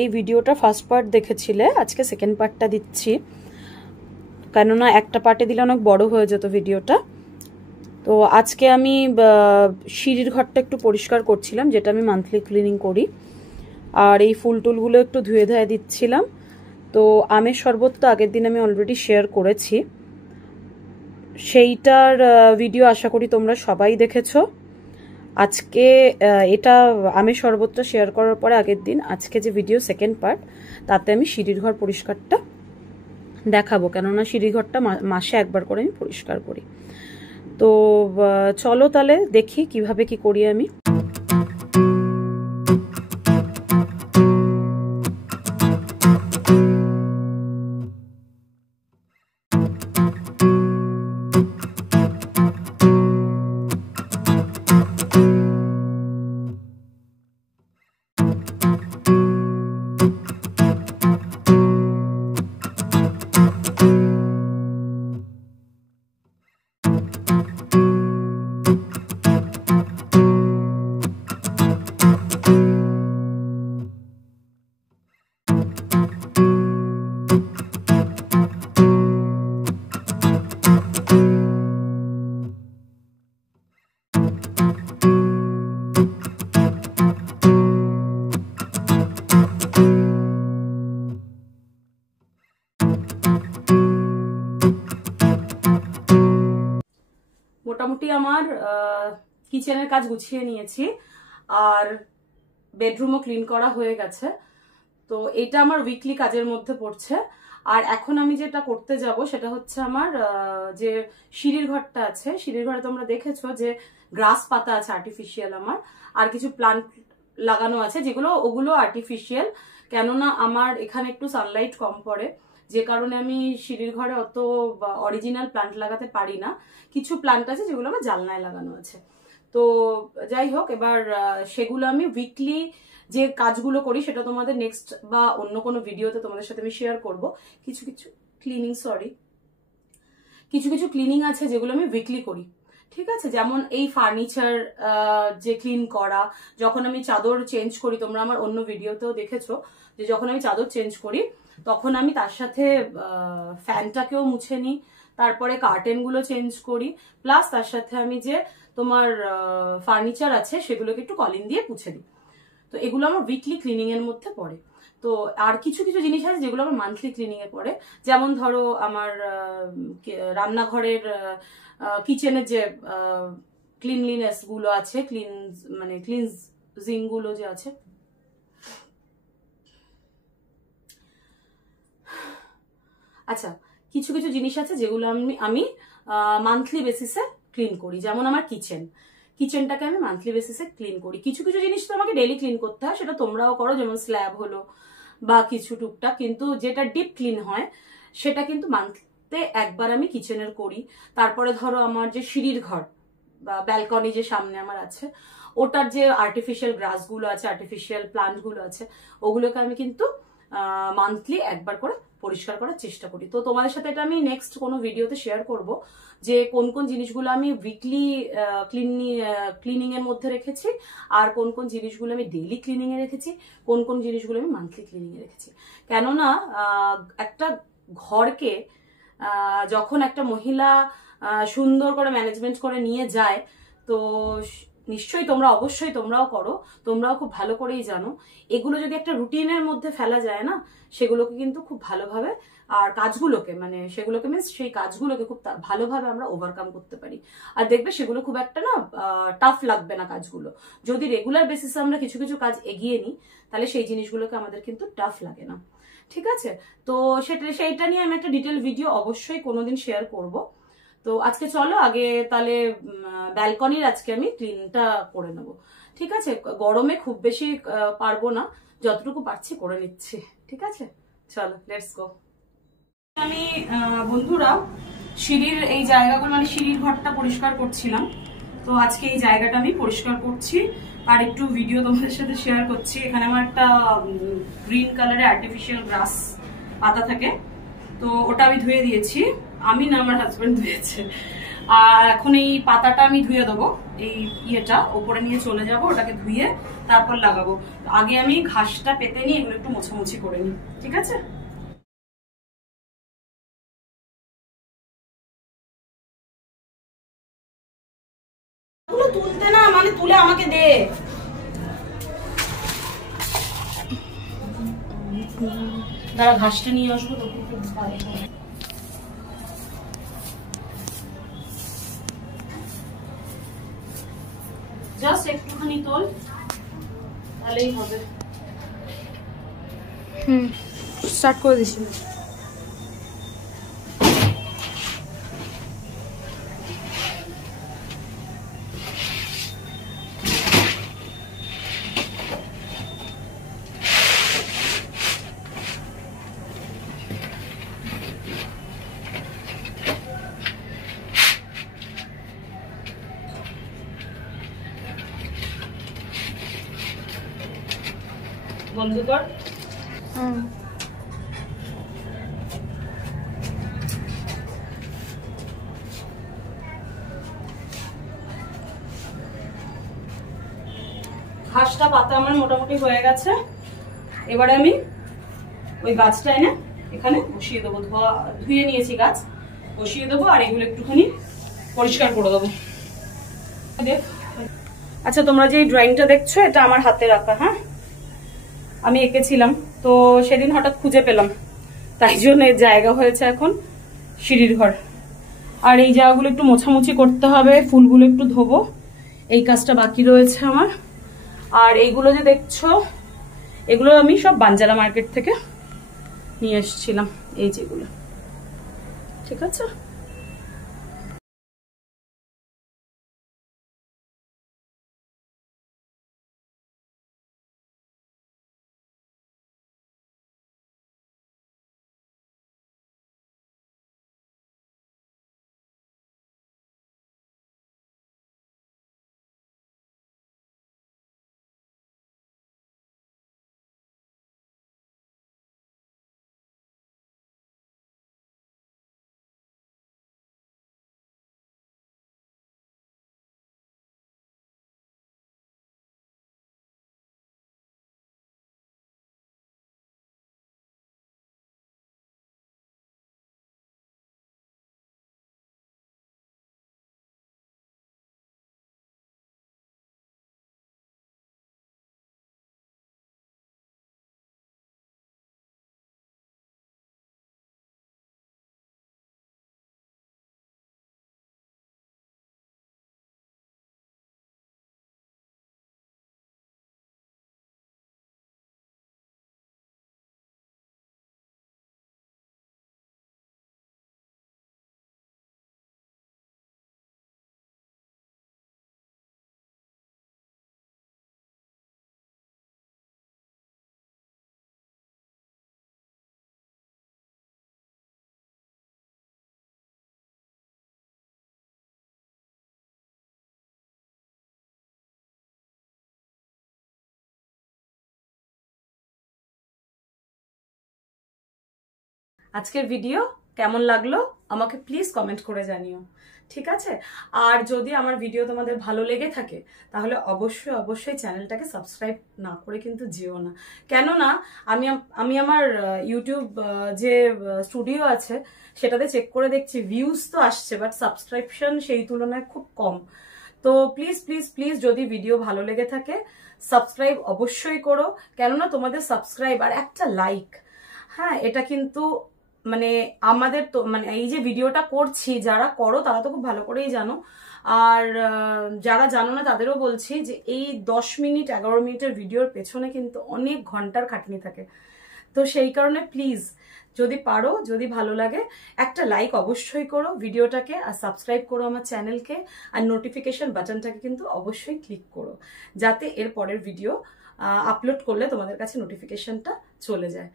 এই ভিডিওটা first part দেখেছিলে, আজকে সেকেন্ড পার্টটা দিচ্ছি, কেননা একটা পার্টে দিলে অনেক বড় হয়ে যেত ভিডিওটা। তো আজকে আমি সিঁড়ির ঘরটা একটু পরিষ্কার করছিলাম, যেটা আমি মান্থলি ক্লিনিং করি, আর এই ফুল টুলগুলো একটু ধুয়ে ধুয়ে দিচ্ছিলাম। তো আমের শরবত তো আগের দিন আমি অলরেডি শেয়ার করেছি, সেইটার ভিডিও আশা করি তোমরা সবাই দেখেছো। আজকে এটা আমের শরবতটা শেয়ার করার পরে আগের দিন আজকে যে ভিডিও সেকেন্ড পার্ট, তাতে আমি সিঁড়ির ঘর পরিষ্কারটা দেখাবো, কেননা সিঁড়ির ঘরটা মাসে একবার করে আমি পরিষ্কার করি। তো চলো তাহলে দেখি কিভাবে কি করি আমি। মোটামুটি আমার কিচেনের কাজ গুছিয়ে নিয়েছি, আর বেডরুমও ক্লিন করা হয়ে গেছে। তো এটা আমার উইকলি কাজের মধ্যে পড়ছে। আর এখন আমি যেটা করতে যাব সেটা হচ্ছে আমার যে সিঁড়ির ঘরটা আছে, সিঁড়ির ঘরে তোমরা দেখেছো যে গ্রাস পাতা আছে আর্টিফিশিয়াল আমার, আর কিছু প্লান্ট লাগানো আছে, যেগুলো ওগুলো আর্টিফিশিয়াল, কেননা আমার এখানে একটু সানলাইট কম পড়ে, যে কারণে আমি সিঁড়ির ঘরে অত অরিজিনাল প্লান্ট লাগাতে পারি না। কিছু প্লান্ট আছে যেগুলো আমার জানলায় লাগানো আছে। তো যাই হোক, এবার সেগুলো আমি উইকলি যে কাজগুলো করি সেটা তোমাদের নেক্সট বা অন্য কোনো ভিডিওতে তোমাদের সাথে আমি শেয়ার করব। কিছু কিছু ক্লিনিং আছে যেগুলো আমি উইকলি করি, ঠিক আছে। যেমন এই ফার্নিচার যে ক্লিন করা, যখন আমি চাদর চেঞ্জ করি, তোমরা আমার অন্য ভিডিওতেও দেখেছো যে যখন আমি চাদর চেঞ্জ করি তখন আমি তার সাথে ফ্যানটাকেও মুছে নিই, তারপরে কার্টেন গুলো চেঞ্জ করি, প্লাস তার সাথে আমি যে তোমার ফার্নিচার আছে সেগুলোকে একটু কলিন দিয়ে পুছে দিই। তো এগুলো আমার উইকলি ক্লিনিং এর মধ্যে পড়ে। তো আর কিছু কিছু জিনিস আছে যেগুলো আমার মান্থলি ক্লিনিং এ পড়ে, যেমন ধরো আমার রান্নাঘরের কিচেনের যে ক্লিনলিনেস গুলো আছে, ক্লিনজিং গুলো যে আছে, আচ্ছা কিছু কিছু জিনিস আছে যেগুলো আমি মান্থলি বেসিসে ক্লিন করি। যেমন আমার কিচেনটাকে আমি মান্থলি বেসিসে ক্লিন করি। কিছু কিছু জিনিস তো আমাকে ডেইলি ক্লিন করতে হয়, সেটা তোমরাও করো, যেমন স্ল্যাব হলো বা কিছু টুকটাক, কিন্তু যেটা ডিপ ক্লিন হয় সেটা কিন্তু মান্থলিতে একবার আমি কিচেনের করি। তারপরে ধরো আমার যে সিঁড়ির ঘর বা ব্যালকনি যে সামনে আমার আছে, ওটার যে আর্টিফিশিয়াল গ্রাস গুলো আছে, আর্টিফিশিয়াল প্লান্ট গুলো আছে, ওগুলোকে আমি কিন্তু মান্থলি একবার করে পরিষ্কার করার চেষ্টা করি। তো তোমাদের সাথে এটা আমি নেক্সট কোনো ভিডিওতে শেয়ার করব যে কোন কোন জিনিসগুলো আমি উইকলি ক্লিনিং এর মধ্যে রেখেছি, আর কোন কোন জিনিসগুলো আমি ডেইলি ক্লিনিং এ রেখেছি, কোন কোন জিনিসগুলো আমি মান্থলি ক্লিনিং এ রেখেছি। কেননা একটা ঘরকে যখন একটা মহিলা সুন্দর করে ম্যানেজমেন্ট করে নিয়ে যায়, তো নিশ্চয়ই অবশ্যই তোমরাও করো, তোমরাও খুব ভালো করেই জানো, এগুলো যদি একটা রুটিনের মধ্যে ফেলা যায় না, সেগুলোকে কিন্তু খুব ভালোভাবে, আর কাজগুলোকে সেগুলোকে সেই কাজগুলোকে খুব ভালোভাবে আমরা ওভারকাম করতে পারি। আর দেখবে সেগুলো খুব একটা না টাফ লাগবে না কাজগুলো। যদি রেগুলার বেসিসে আমরা কিছু কিছু কাজ এগিয়ে নিই, তাহলে সেই জিনিসগুলোকে আমাদের কিন্তু টাফ লাগে না, ঠিক আছে। তো সেইটা নিয়ে আমি একটা ডিটেল ভিডিও অবশ্যই কোনোদিন শেয়ার করব। তো আজকে চলো আগে তাহলে ব্যালকনির আজকে আমি ক্লিনটা করে নেব, ঠিক আছে। গরমে খুব বেশি পারবো না, যতটুকু পারছি করে নিচ্ছি, ঠিক আছে। চলো লেটস গো। আমি বন্ধুরা সিঁড়ির এই জায়গাগুলো, মানে সিঁড়ির ঘরটা পরিষ্কার করছিলাম। তো আজকে এই জায়গাটা আমি পরিষ্কার করছি আর একটু ভিডিও তোমাদের সাথে শেয়ার করছি। এখানে আমার একটা গ্রিন কালারের আর্টিফিশিয়াল গ্রাস পাতা থাকে, তো ওটা আমি ধুয়ে দিয়েছি। আমি না, আমার হাজবেন্ড ধুয়েছে। আর এখন এই পাতাটা আমি ধুয়ে দেবো, এই ইয়েটা ওপরে নিয়ে চলে যাব, ওটাকে ধুয়ে তারপর লাগাবো। আগে আমি ঘাসটা পেতে নিয়ে এগুলো একটু মোছামুছি করে নিই, ঠিক আছে? তুলতে না মানে তুলে আমাকে দে। দাঁড়া ঘাসটা নিয়ে আসবো তো। জাস্ট একটুখানি তোল, তাহলেই হবে। স্টার্ট করে দিছি। বন্ধ কর। ঘাসটা পাতা আমার মোটামুটি হয়ে গেছে। এবারে আমি ওই গাছটা এনে এখানে বসিয়ে দেবো। ধুয়ে নিয়েছি গাছ, বসিয়ে দেবো আর এগুলো একটুখানি পরিষ্কার করে দেবো। আচ্ছা, তোমরা যে ড্রয়িংটা দেখছো এটা আমার হাতে রাখা, হ্যাঁ, আমি এঁকেছিলাম। তো সেদিন হঠাৎ খুঁজে পেলাম, তাই জন্য এর জায়গা হয়েছে এখন সিঁড়ির ঘর। আর এই জায়গাগুলো একটু মোছামুছি করতে হবে, ফুলগুলো একটু ধোবো, এই কাজটা বাকি রয়েছে আমার। আর এইগুলো যে দেখছো এগুলো আমি সব বাঞ্জারা মার্কেট থেকে নিয়ে এসেছিলাম, এই যেগুলো, ঠিক আছে? আজকের ভিডিও কেমন লাগলো আমাকে প্লিজ কমেন্ট করে জানিও, ঠিক আছে? আর যদি আমার ভিডিও তোমাদের ভালো লেগে থাকে তাহলে অবশ্যই অবশ্যই চ্যানেলটাকে সাবস্ক্রাইব না করে কিন্তু যেও না। কেননা আমি আমার ইউটিউব যে স্টুডিও আছে সেটাতে চেক করে দেখছি ভিউজ তো আসছে, বাট সাবস্ক্রিপশন সেই তুলনায় খুব কম। তো প্লিজ প্লিজ প্লিজ যদি ভিডিও ভালো লেগে থাকে সাবস্ক্রাইব অবশ্যই করো, কেননা তোমাদের সাবস্ক্রাইব আর একটা লাইক, হ্যাঁ, এটা কিন্তু মানে আমাদের তো মানে এই যে ভিডিওটা করছি যারা করো তারা তো খুব ভালো করেই জানো, আর যারা জানো না তাদেরও বলছি যে এই 10 মিনিট 11 মিনিটের ভিডিওর পেছনে কিন্তু অনেক ঘন্টার খাটনি থাকে। তো সেই কারণে প্লিজ যদি পারো, যদি ভালো লাগে একটা লাইক অবশ্যই করো ভিডিওটাকে, আর সাবস্ক্রাইব করো আমার চ্যানেলকে, আর নোটিফিকেশন বাটনটাকে কিন্তু অবশ্যই ক্লিক করো যাতে এর পরের ভিডিও আপলোড করলে তোমাদের কাছে নোটিফিকেশনটা চলে যায়।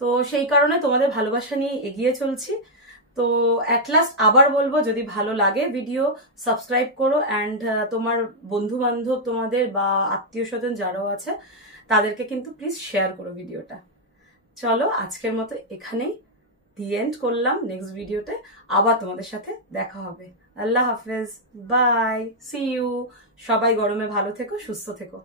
তো সেই কারণে তোমাদের ভালোবাসা নিয়ে এগিয়ে চলছি। তো অ্যাট লাস্ট আবার বলবো, যদি ভালো লাগে ভিডিও সাবস্ক্রাইব করো, অ্যান্ড তোমার বন্ধু বান্ধব তোমাদের বা আত্মীয় স্বজন যারাও আছে তাদেরকে কিন্তু প্লিজ শেয়ার করো ভিডিওটা। চলো আজকের মতো এখানেই, দি এন্ড করলাম। নেক্সট ভিডিওতে আবার তোমাদের সাথে দেখা হবে। আল্লাহ হাফেজ, বাই, সি ইউ। সবাই গরমে ভালো থেকো, সুস্থ থেকো।